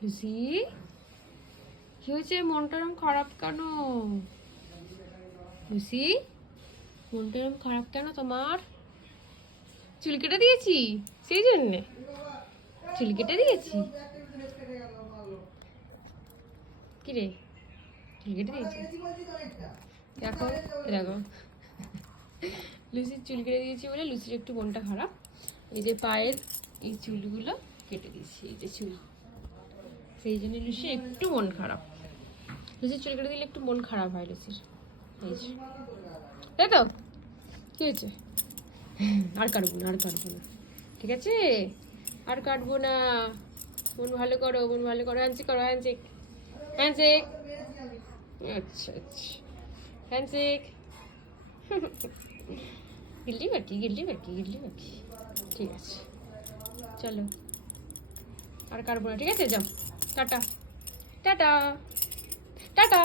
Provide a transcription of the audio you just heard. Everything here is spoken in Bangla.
লুসি, কি হয়েছে? মনটা এরম খারাপ কেন? লুসি, মনটা এরম খারাপ কেন তোমার? চুল কেটে দিয়েছি সেই জন্যে? চুল কেটে দিয়েছি? কি রে, চুল কেটে দিয়েছি? দেখো দেখো, লুসির চুল কেটে দিয়েছি বলে লুসির একটু মনটা খারাপ। এই যে পায়ের এই চুলগুলো কেটে দিয়েছি, এই যে চুল, সেই জন্য লুসির একটু মন খারাপ। লুসির চুল কেটে দিলে একটু মন খারাপ হয় লুসির, এই যে, তাই তো? কি হয়েছে? আর কাটবো না, আর কাটবো না, ঠিক আছে? আর কাটবো না। মন ভালো করো, মন ভালো করো। হ্যান্ডশেক করো, হ্যান্ডশেক, হ্যান্ডশেক। আচ্ছা আচ্ছা, হ্যান্ডশেক। গিল্লি বাকি, গিল্লি বাকি, গিল্লি বাকি। ঠিক আছে, চলো আর কাটবো না, ঠিক আছে? যাও, টাটা, টাটা, টাটা।